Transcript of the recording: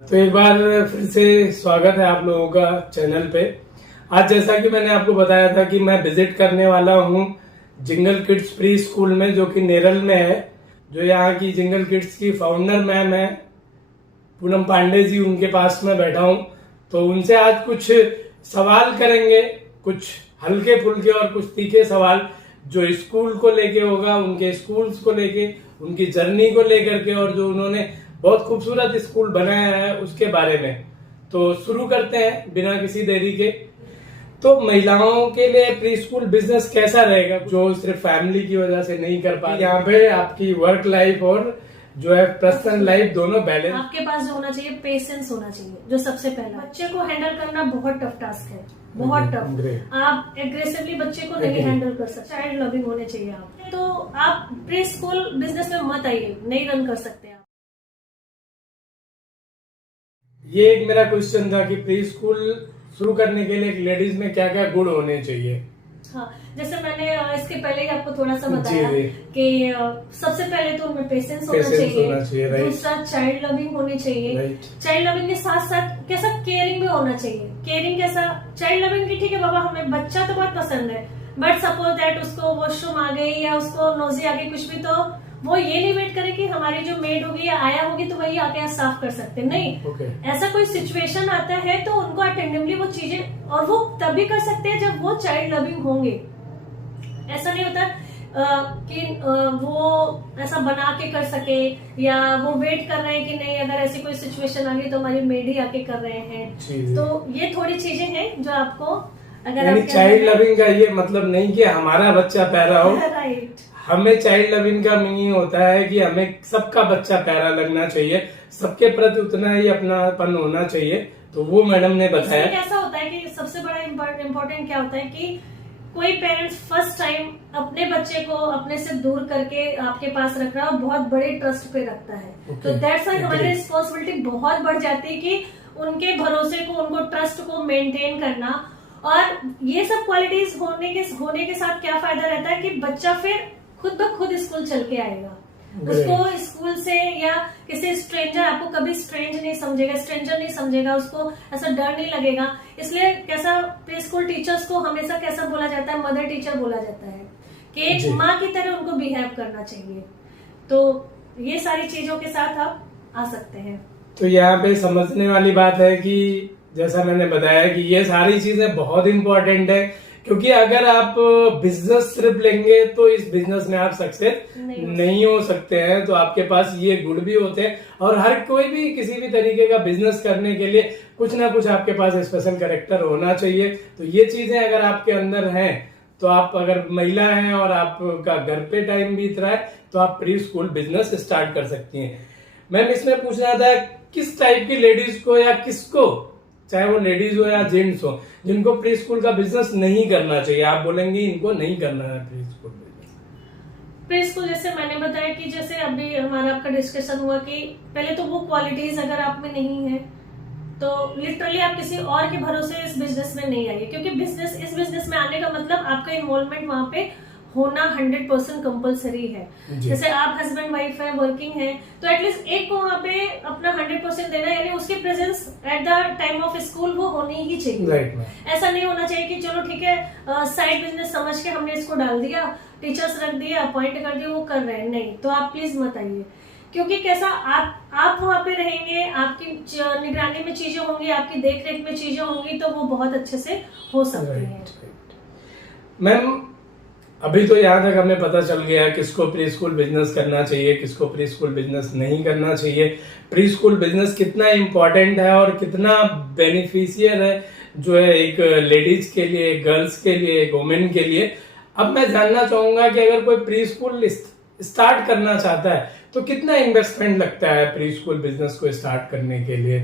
तो एक बार फिर से स्वागत है आप लोगों का चैनल पे। आज जैसा कि मैंने आपको बताया था कि मैं विजिट करने वाला हूँ जिंगल किड्स प्री स्कूल में, जो कि नेरल में है। जो यहाँ की जिंगल किड्स की फाउंडर मैम है पूनम पांडे जी, उनके पास में बैठा हूँ। तो उनसे आज कुछ सवाल करेंगे, कुछ हल्के फुल्के और कुछ तीखे सवाल जो स्कूल को लेके होगा, उनके स्कूल्स को लेके, उनकी जर्नी को लेकर के, और जो उन्होंने बहुत खूबसूरत स्कूल बनाया है उसके बारे में। तो शुरू करते हैं बिना किसी देरी के। तो महिलाओं के लिए प्री स्कूल बिजनेस कैसा रहेगा, जो सिर्फ फैमिली की वजह से नहीं कर पाती। यहाँ पे आपकी वर्क लाइफ और जो है पर्सनल लाइफ दोनों बैलेंस। आपके पास जो होना चाहिए, पेशेंस होना चाहिए। जो सबसे पहला, बच्चे को हैंडल करना बहुत टफ टास्क है, बहुत टफ। आप एग्रेसिवली बच्चे को नहीं हैंडल कर सकते। चाइल्ड लविंग होने चाहिए आप। तो आप प्री स्कूल बिजनेस में मत आइए, नहीं रन कर सकते आप। ये एक मेरा क्वेश्चन था कि प्री स्कूल शुरू करने के लिए एक लेडीज में क्या क्या गुण होने चाहिए। हाँ, जैसे मैंने इसके पहले ही आपको थोड़ा सा बताया कि सबसे पहले तो उनमें पेशेंस होना चाहिए। दूसरा, चाइल्ड लविंग होनी चाहिए। चाइल्ड लविंग के साथ साथ कैसा केयरिंग भी होना चाहिए। केयरिंग कैसा, चाइल्ड लविंग की ठीक है बाबा, हमें बच्चा तो बहुत पसंद है, बट सपोज दैट उसको वॉशरूम आ गई या उसको नोजी आ गई, कुछ भी, तो वो ये नहीं वेट करे कि हमारी जो मेड होगी या आया होगी तो वही आके साफ कर सकते, नहीं। ऐसा कोई सिचुएशन आता है तो उनको अटेंडिवली वो चीजें, और वो तभी कर सकते हैं जब वो चाइल्ड लविंग होंगे। ऐसा नहीं होता कि वो ऐसा बना के कर सके या वो वेट कर रहे हैं कि नहीं अगर ऐसी कोई सिचुएशन आ गई तो हमारी मेड ही आके कर रहे हैं। तो ये थोड़ी चीजें हैं जो आपको, अगर चाइल्ड लविंग का ये मतलब नहीं कि हमारा बच्चा पैरा हो। राइट। हमें चाइल्ड लविंग का मीनिंग होता है कि हमें सबका बच्चा प्यारा लगना चाहिए, सबके प्रति उतना ही अपनापन होना चाहिए। तो वो मैडम ने बताया। कैसा होता है कि सबसे बड़ा इम्पोर्टेंट क्या होता है कि कोई पेरेंट्स फर्स्ट टाइम अपने बच्चे को अपने से दूर करके आपके पास रख रहा है और बहुत बड़े ट्रस्ट पे रखता है। तो दैट्स व्हाई हमारी रिस्पॉन्सिबिलिटी बहुत बढ़ जाती है कि उनके भरोसे को, उनको ट्रस्ट को मेंटेन करना। और ये सब क्वालिटीज होने के साथ क्या फायदा रहता है कि बच्चा फिर खुद ब खुद स्कूल चल के आएगा। उसको स्कूल से या किसी स्ट्रेंजर, आपको कभी स्ट्रेंजर नहीं समझेगा, उसको ऐसा डर नहीं लगेगा। इसलिए कैसा प्री स्कूल टीचर्स को हमेशा कैसा बोला जाता है, मदर टीचर बोला जाता है कि एक माँ की तरह उनको बिहेव करना चाहिए। तो ये सारी चीजों के साथ आप आ सकते हैं। तो यहाँ पे समझने वाली बात है कि जैसा मैंने बताया कि ये सारी चीजें बहुत इम्पोर्टेंट है, क्योंकि अगर आप बिजनेस सिर्फ लेंगे तो इस बिजनेस में आप सक्सेस नहीं हो सकते हैं। तो आपके पास ये गुण भी होते हैं, और हर कोई भी किसी भी तरीके का बिजनेस करने के लिए कुछ ना कुछ आपके पास स्पेशल कैरेक्टर होना चाहिए। तो ये चीजें अगर आपके अंदर हैं, तो आप अगर महिला हैं और आपका घर पे टाइम बीत रहा है, तो आप प्री स्कूल बिजनेस स्टार्ट कर सकती हैं। मैम, इसमें पूछना था किस टाइप की लेडीज को या किसको, चाहे वो लेडीज हो या जेंट्स हो, जिनको प्री स्कूल का बिजनेस नहीं करना चाहिए। आप बोलेंगे इनको नहीं करना है pre school business. Pre school जैसे मैंने बताया कि जैसे अभी हमारा आपका डिस्कशन हुआ कि पहले तो वो क्वालिटीज अगर आप में नहीं है तो लिटरली आप किसी और के भरोसे इस बिजनेस में नहीं आइए, क्योंकि इस बिजनेस में आने का मतलब आपका इन्वॉल्वमेंट वहां पे होना 100% कंपलसरी है। जैसे आप हस्बैंड वाइफ है, वर्किंग है, तो एटलीस्ट एक को वहाँ पे अपना 100% देना, यानी उसकी presence at the time of school वो होनी ही चाहिए। ऐसा नहीं होना चाहिए कि चलो ठीक है साइड बिजनेस समझ के हमने इसको डाल दिया, टीचर्स रख दिए, अपॉइंट कर दिए, वो कर रहे हैं, नहीं। तो आप प्लीज मत आइए, क्योंकि कैसा आप वहाँ पे रहेंगे, आपकी निगरानी में चीजें होंगी, आपकी देख रेख में चीजें होंगी, तो वो बहुत अच्छे से हो सकती है। मैम, अभी तो यहाँ तक हमें पता चल गया किसको प्री स्कूल बिजनेस करना चाहिए, किसको प्री स्कूल बिजनेस नहीं करना चाहिए, प्री स्कूल बिजनेस कितना इम्पोर्टेंट है और कितना बेनिफिशियल है, जो है एक लेडीज के लिए, गर्ल्स के लिए, एक वुमेन के लिए। अब मैं जानना चाहूंगा कि अगर कोई प्री स्कूल स्टार्ट करना चाहता है तो कितना इन्वेस्टमेंट लगता है प्री स्कूल बिजनेस को स्टार्ट करने के लिए।